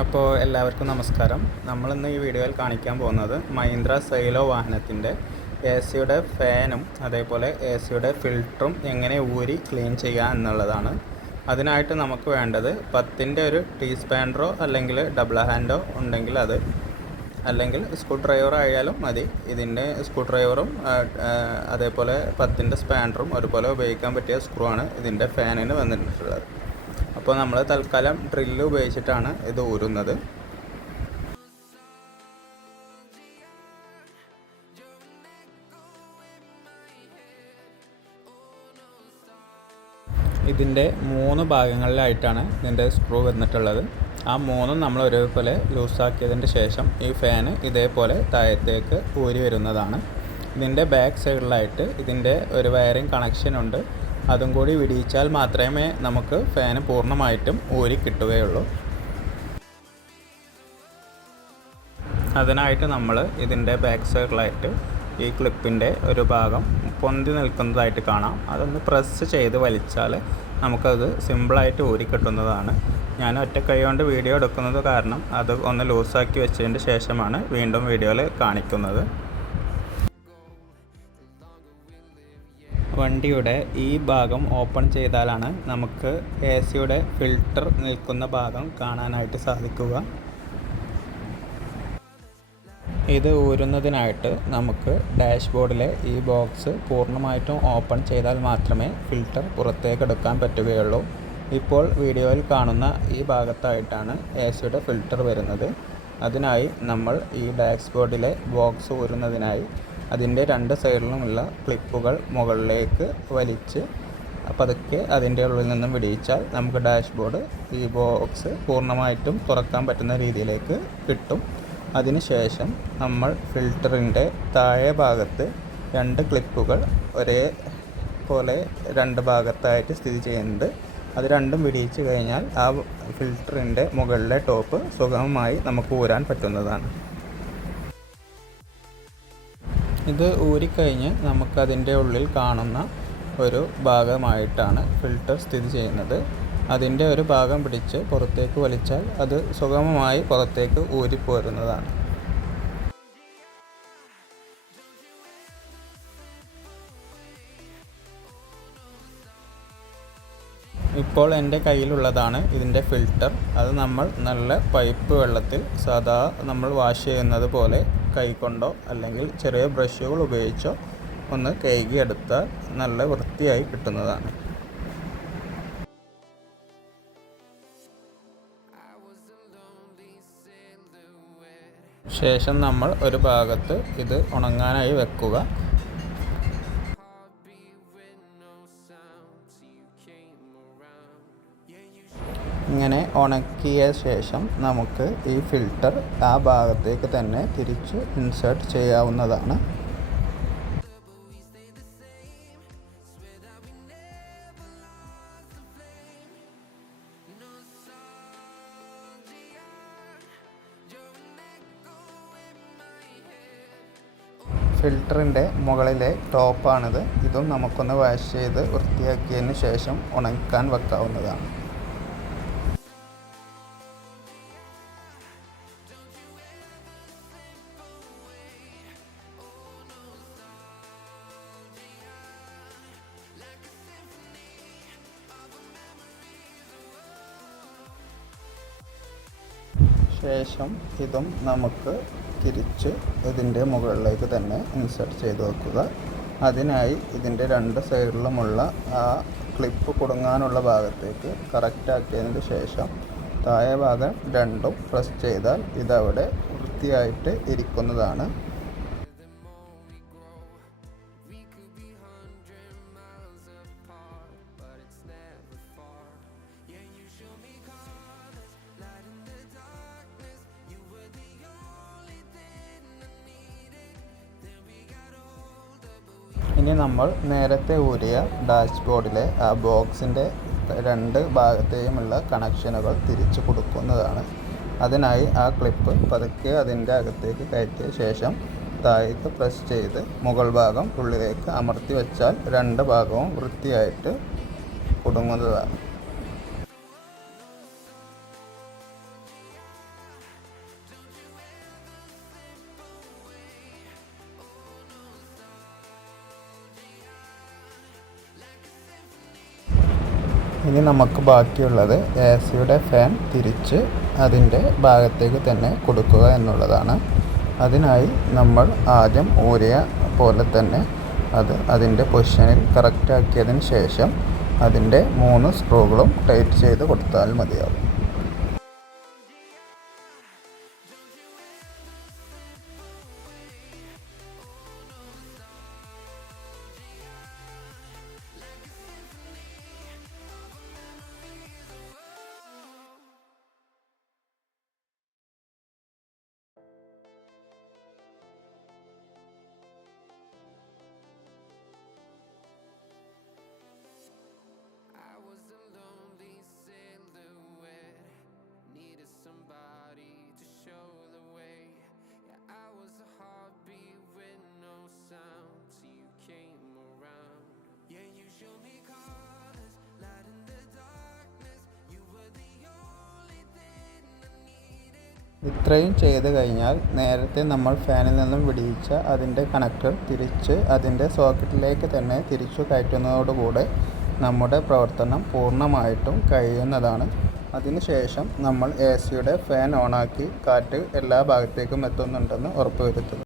അപ്പോൾ എല്ലാവർക്കും നമസ്കാരം. നമ്മളിന്ന് ഈ വീഡിയോയിൽ കാണിക്കാൻ പോകുന്നത് മഹീന്ദ്ര സൈലോ വാഹനത്തിൻ്റെ എ സിയുടെ ഫാനും അതേപോലെ എ സിയുടെ ഫിൽറ്ററും എങ്ങനെ ഊരി ക്ലീൻ ചെയ്യുക എന്നുള്ളതാണ്. അതിനായിട്ട് നമുക്ക് വേണ്ടത് 10ൻ്റെ ഒരു ടീ സ്പാൻഡറോ അല്ലെങ്കിൽ ഡബിൾ ഹാൻഡോ ഉണ്ടെങ്കിൽ അത്, അല്ലെങ്കിൽ സ്ക്രൂ ഡ്രൈവർ ആയാലും മതി. ഇതിൻ്റെ സ്ക്രൂ ഡ്രൈവറും അതേപോലെ 10ൻ്റെ സ്പാൻഡറും ഒരുപോലെ ഉപയോഗിക്കാൻ പറ്റിയ സ്ക്രൂ ആണ് ഇതിൻ്റെ ഫാനിന് വന്നിട്ടുള്ളത്. അപ്പോൾ നമ്മൾ തൽക്കാലം ഡ്രില്ല് ഉപയോഗിച്ചിട്ടാണ് ഇത് ഊരുന്നത്. ഇതിൻ്റെ 3 ഭാഗങ്ങളിലായിട്ടാണ് ഇതിൻ്റെ സ്ക്രൂ വന്നിട്ടുള്ളത്. ആ 3 നമ്മൾ ഒരേപോലെ ലൂസാക്കിയതിന് ശേഷം ഈ ഫാന് ഇതേപോലെ താഴത്തേക്ക് ഊരി വരുന്നതാണ്. ഇതിൻ്റെ ബാക്ക് സൈഡിലായിട്ട് ഇതിൻ്റെ ഒരു വയറിംഗ് കണക്ഷൻ ഉണ്ട്. അതും കൂടി വിടിയിച്ചാൽ മാത്രമേ നമുക്ക് ഫാന് പൂർണ്ണമായിട്ടും ഊരി കിട്ടുകയുള്ളൂ. അതിനായിട്ട് നമ്മൾ ഇതിൻ്റെ ബാക്ക് സൈഡിലായിട്ട് ഈ ക്ലിപ്പിൻ്റെ ഒരു ഭാഗം പൊന്തി നിൽക്കുന്നതായിട്ട് കാണാം. അതൊന്ന് പ്രസ് ചെയ്ത് വലിച്ചാൽ നമുക്കത് സിമ്പിളായിട്ട് ഊരി കിട്ടുന്നതാണ്. ഞാൻ ഒറ്റ കൈ കൊണ്ട് വീഡിയോ എടുക്കുന്നത് കാരണം അത് ഒന്ന് ലൂസാക്കി വെച്ചതിന് ശേഷമാണ് വീണ്ടും വീഡിയോയിൽ കാണിക്കുന്നത്. വണ്ടിയുടെ ഈ ഭാഗം ഓപ്പൺ ചെയ്താലാണ് നമുക്ക് എ സിയുടെ ഫിൽറ്റർ നിൽക്കുന്ന ഭാഗം കാണാനായിട്ട് സാധിക്കുക. ഇത് ഊരുന്നതിനായിട്ട് നമുക്ക് ഡാഷ്ബോർഡിലെ ഈ ബോക്സ് പൂർണ്ണമായിട്ടും ഓപ്പൺ ചെയ്താൽ മാത്രമേ ഫിൽറ്റർ പുറത്തേക്ക് എടുക്കാൻ പറ്റുകയുള്ളൂ. ഇപ്പോൾ വീഡിയോയിൽ കാണുന്ന ഈ ഭാഗത്തായിട്ടാണ് എ സിയുടെ ഫിൽറ്റർ വരുന്നത്. അതിനായി നമ്മൾ ഈ ഡാഷ്ബോർഡിലെ ബോക്സ് ഊരുന്നതിനായി അതിൻ്റെ 2 സൈഡിലുമുള്ള ക്ലിപ്പുകൾ മുകളിലേക്ക് വലിച്ച് പതുക്കെ അതിൻ്റെ ഉള്ളിൽ നിന്നും വിടിയിച്ചാൽ നമുക്ക് ഡാഷ്ബോർഡ് ഈ ബോക്സ് പൂർണ്ണമായിട്ടും തുറക്കാൻ പറ്റുന്ന രീതിയിലേക്ക് കിട്ടും. അതിനുശേഷം നമ്മൾ ഫിൽറ്ററിൻ്റെ താഴെ ഭാഗത്ത് 2 ക്ലിപ്പുകൾ ഒരേപോലെ 2 ഭാഗത്തായിട്ട് സ്ഥിതി ചെയ്യുന്നുണ്ട്. അത് രണ്ടും വിടിയിച്ച് കഴിഞ്ഞാൽ ആ ഫിൽറ്ററിൻ്റെ മുകളിലെ ടോപ്പ് സുഗമമായി നമുക്ക് ഊരാൻ പറ്റുന്നതാണ്. ഇത് ഊരിക്കഴിഞ്ഞ് നമുക്കതിൻ്റെ ഉള്ളിൽ കാണുന്ന ഒരു ഭാഗമായിട്ടാണ് ഫിൽറ്റർ സ്ഥിതി ചെയ്യുന്നത്. അതിൻ്റെ ഒരു ഭാഗം പിടിച്ച് പുറത്തേക്ക് വലിച്ചാൽ അത് സുഗമമായി പുറത്തേക്ക് ഊരിപ്പോരുന്നതാണ്. ഇപ്പോൾ എൻ്റെ കയ്യിലുള്ളതാണ് ഇതിൻ്റെ ഫിൽറ്റർ. അത് നമ്മൾ നല്ല പൈപ്പ് വെള്ളത്തിൽ സാധാ നമ്മൾ വാഷ് ചെയ്യുന്നത് പോലെ കൈകൊണ്ടോ അല്ലെങ്കിൽ ചെറിയ ബ്രഷുകൾ ഉപയോഗിച്ചോ ഒന്ന് കഴുകിയെടുത്താൽ നല്ല വൃത്തിയായി കിട്ടുന്നതാണ്. ശേഷം നമ്മൾ ഒരു ഭാഗത്ത് ഇത് ഉണങ്ങാനായി വെക്കുക. ഇങ്ങനെ ഉണക്കിയ ശേഷം നമുക്ക് ഈ ഫിൽറ്റർ ആ ഭാഗത്തേക്ക് തന്നെ തിരിച്ച് ഇൻസേർട്ട് ചെയ്യാവുന്നതാണ്. ഫിൽറ്ററിൻ്റെ മുകളിലെ ടോപ്പാണിത്. ഇതും നമുക്കൊന്ന് വാഷ് ചെയ്ത് വൃത്തിയാക്കിയതിന് ശേഷം ഉണക്കാൻ വെക്കാവുന്നതാണ്. ശേഷം ഇതും നമുക്ക് തിരിച്ച് ഇതിൻ്റെ മുകളിലേക്ക് തന്നെ ഇൻസേർട്ട് ചെയ്ത് വെക്കുക. അതിനായി ഇതിൻ്റെ 2 സൈഡിലുമുള്ള ആ ക്ലിപ്പ് കുടുങ്ങാനുള്ള ഭാഗത്തേക്ക് കറക്റ്റ് ആക്കിയതിന് ശേഷം താഴെ ഭാഗം 2ഉം പ്രസ് ചെയ്താൽ ഇതവിടെ വൃത്തിയായിട്ട് ഇരിക്കുന്നതാണ്. ഇനി നമ്മൾ നേരത്തെ ഊരിയ ഡാഷ്ബോർഡിലെ ആ ബോക്സിൻ്റെ 2 ഭാഗത്തെയുമുള്ള കണക്ഷനുകൾ തിരിച്ചു കൊടുക്കുന്നതാണ്. അതിനായി ആ ക്ലിപ്പ് പതുക്കെ അതിൻ്റെ അകത്തേക്ക് കയറ്റിയ ശേഷം താഴേക്ക് പ്രസ് ചെയ്ത് മുകൾ ഭാഗം ഉള്ളിലേക്ക് അമർത്തി വെച്ചാൽ 2 ഭാഗവും വൃത്തിയായിട്ട് കുടുങ്ങുന്നതാണ്. ഇനി നമുക്ക് ബാക്കിയുള്ളത് എ സിയുടെ ഫാൻ തിരിച്ച് അതിൻ്റെ ഭാഗത്തേക്ക് തന്നെ കൊടുക്കുക എന്നുള്ളതാണ്. അതിനായി നമ്മൾ ആദ്യം ഊരിയ പോലെ തന്നെ അതിൻ്റെ പൊസിഷനിൽ കറക്റ്റ് ആക്കിയതിന് ശേഷം അതിൻ്റെ 3 സ്ക്രൂകളും ടൈറ്റ് ചെയ്ത് കൊടുത്താൽ മതിയാകും. ഇത്രയും ചെയ്ത് കഴിഞ്ഞാൽ നേരത്തെ നമ്മൾ ഫാനിൽ നിന്നും വിടിയിച്ച അതിൻ്റെ കണക്ടർ തിരിച്ച് അതിൻ്റെ സോക്കറ്റിലേക്ക് തന്നെ തിരിച്ചു കയറ്റുന്നതോടുകൂടെ നമ്മുടെ പ്രവർത്തനം പൂർണ്ണമായിട്ടും കഴിയുന്നതാണ്. അതിനുശേഷം നമ്മൾ എ സിയുടെ ഫാൻ ഓണാക്കി കാറ്റ് എല്ലാ ഭാഗത്തേക്കും എത്തുന്നുണ്ടെന്ന് ഉറപ്പുവരുത്തുക.